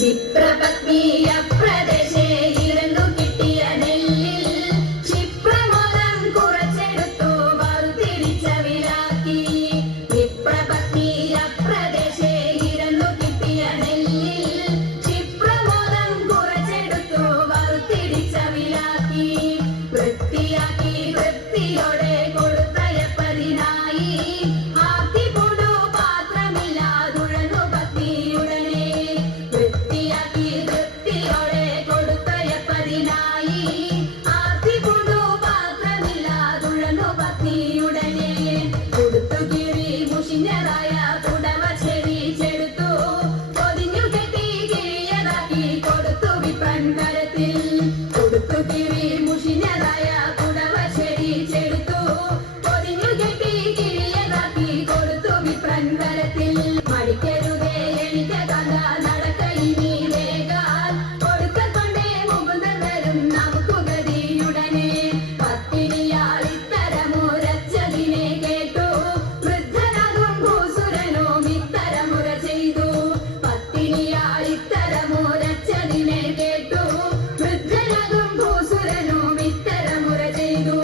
വിപ്രപത്നിയ പ്രദേശേ ഇരുന്നു കിട്ടിയ നെല്ലിൽ ക്ഷിപ്രമോദം കുറച്ചെടുത്തു വറുതിരിച്ചവിലാക്കി. വിപ്രപത്നിയ പ്രദേശേ ഇരുന്നു കിട്ടിയ നെല്ലിൽ ക്ഷിപ്രമോദം കുറച്ചെടുത്തു വറുതിരിച്ചവിലാക്കി. വൃത്തിയാക്കി വൃത്തിയോടെ കൊടുത്തയപ്പതിനായി ആർത്തിപൂണ്ടു പാത്രമില്ലാതുഴന്നു പത്നിയുടനെ. വൃത്തിയാക്കി വൃത്തിയോടെ കൊടുത്തയപ്പതിനായി ആർത്തിപൂണ്ടു പാത്രമില്ലാതുഴന്നു പത്നിയുടനെ. കൊടുത്തു കീറി മുഷിഞ്ഞതായ പുടവ ചെരിച്ചെടുത്തു പൊതിഞ്ഞു കെട്ടി കിഴിയതാക്കി കൊടുത്തു വിപ്രൻ കരത്തിൽ. കൊടുത്തു കീറി മുഷിഞ്ഞതായ പുടവ ചെരിച്ചെടുത്തു പൊതിഞ്ഞു കെട്ടി കിഴിയതാക്കി കൊടുത്തു വിപ്രൻ കരത്തിൽ. മടിക്കരുതേ എനിക്ക് കഥ നടക്കയിനി വേഗാൽ കൊടുക്കൽ കൊണ്ടേ മുകുന്ദൻ വരും നമുക്ക് ഗതിയുടനെ. പത്നിയാൾ ഇത്തരമുരച്ചതിനെ കേട്ടു വൃദ്ധനാകും ഭൂസുരനും ഇത്തരമുര ചെയ്തു. പത്നിയാൾ ഇത്തരമുരച്ചതിനെ കേട്ടു വൃദ്ധനാകും ഭൂസുരനും ഇത്തരമുര ചെയ്തു.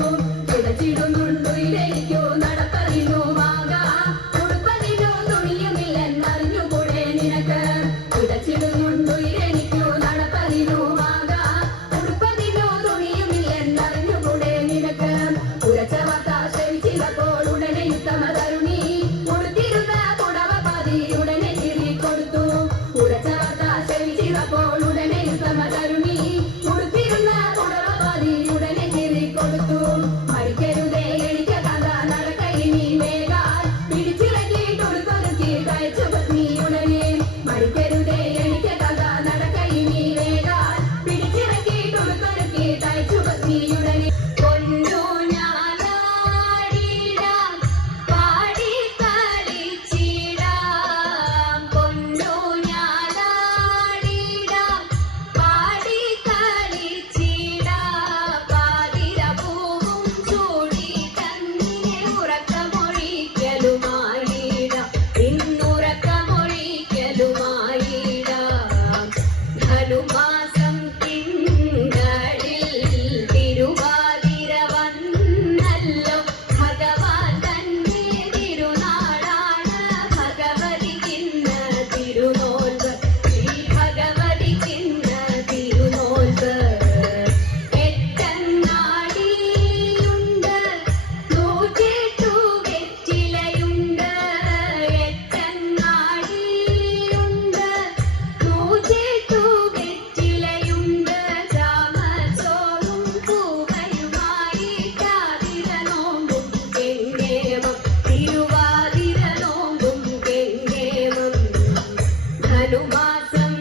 തുടച്ചിടുന്നുണ്ടു ഇരയ്ക്കു നടപ്പതിനുമാകാം ഉടുപ്പതിനു തുണിയുമില്ലെന്നറിഞ്ഞുകൂടെ നിനക്ക്. തുടച്ചിടുന്നുണ്ടു ഇരയ്ക്കു നടപ്പതിനുമാകാം ഉടുപ്പതിനു തുണിയുമില്ലെന്നറിഞ്ഞുകൂടെ നിനക്ക്. ഉരച്ച വാർത്ത ശ്രവിച്ചില്ലപ്പോൾ ഉടനെ ഉത്തമ തരുണി ഉടുത്തിരുന്ന പുടവ പാതി ഉടനെ കീറിക്കൊടുത്തു. ഉരച്ച വാർത്ത ശ്രവിച്ചില്ലപ്പോൾ ഉടനെ ഉത്തമ തരുണി ഉടുത്തിരുന്ന പുടവ പാതി ഉടനെ കീറിക്കൊടുത്തു. മടിക്കരുതേ എനിക്ക് കഥ നടക്കയിനി വേഗാൽ പിടിച്ചിളക്കിയിട്ടൊടുക്കൊതുക്കി കഴിച്ചു പത്നിയുടനെ. മടിക്കരുതേ എനിക്ക് കഥ നടക്കയിനി വേഗാൽ പിടിച്ചിളക്കിയിട്ടൊടുക്കൊതുക്കി കഴിച്ചു പത്നിയുടനെ. പൊന്നു ഞാനാടിടാം പാടി കളിച്ചിടാം. പൊന്നു ഞാനാടിടാം പാടി കളിച്ചിടാം. പാതിര പൂവും ചൂടി കണ്ണിനെ ഉറക്കമൊഴിക്കലുമായിടാം. ഇന്നുറക്കമൊഴിക്കലുമായിടാം. ധനുമാസം തിങ്കളിൽ തിരുവാതിര വന്നല്ലോ. ഭഗവാൻ തന്റെ തിരുനാളാണ് ഭഗവതിക്കിന്ന് തിരുനോൽവ്. ശ്രീ ഭഗവതിക്കിന്ന് തിരുനോൽവ്. എട്ടങ്ങാടിയുണ്ട് 108 വെറ്റിലയുണ്ട്. എട്ടങ്ങാടിയുണ്ട് 108 വെറ്റിലയുണ്ട്. ചാമച്ചോറും പൂവയുമായിട്ടാതിര നോമ്പും കെങ്കേമം. തിരുവാതിര നോമ്പും കെങ്കേമം. ധനുമാസം